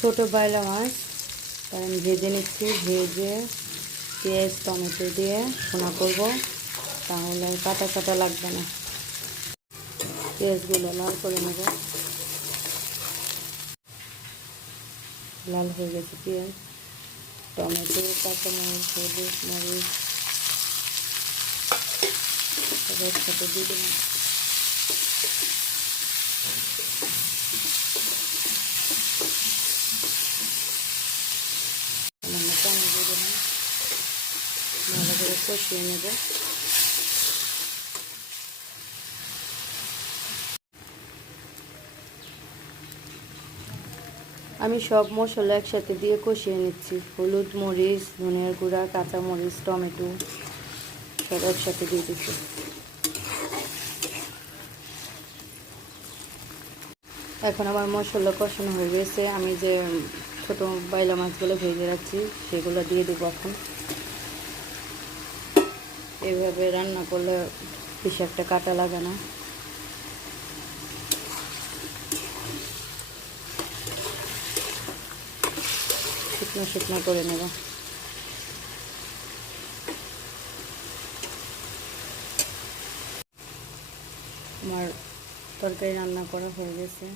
ছোট বাইলা মাছ তাই আমি ভেজে নিচ্ছি। ভেজে পেঁয়াজ, টমেটো দিয়ে ভুনা করব। তাহলে আর কাটা কাটা লাগবে না। পেঁয়াজগুলো লাল করে নেব। লাল হয়ে গেছে পেঁয়াজ, টমেটো, কাঁচামরিচ, হলুদ, মরিচ। সব একসাথে দিয়ে দিলাম করে কষিয়ে নেব। আমি সব মশলা একসাথে দিয়ে কষিয়ে নিচ্ছি। হলুদ মরিচ, ধনিয়ার গুঁড়া, কাঁচা মরিচ, টমেটো সব একসাথে দিয়ে দিচ্ছি। এখন আমার মশলা কষানো হয়ে গেছে। আমি যে ছোট বাইলা মাছগুলো ভেজে রাখছি, সেগুলো দিয়ে দেবো এখন। এভাবে রান্না করলে বেশি একটা কাটা লাগে না। শুকনো শুকনো করে নেব। আমার তরকারি রান্না করা হয়ে গেছে।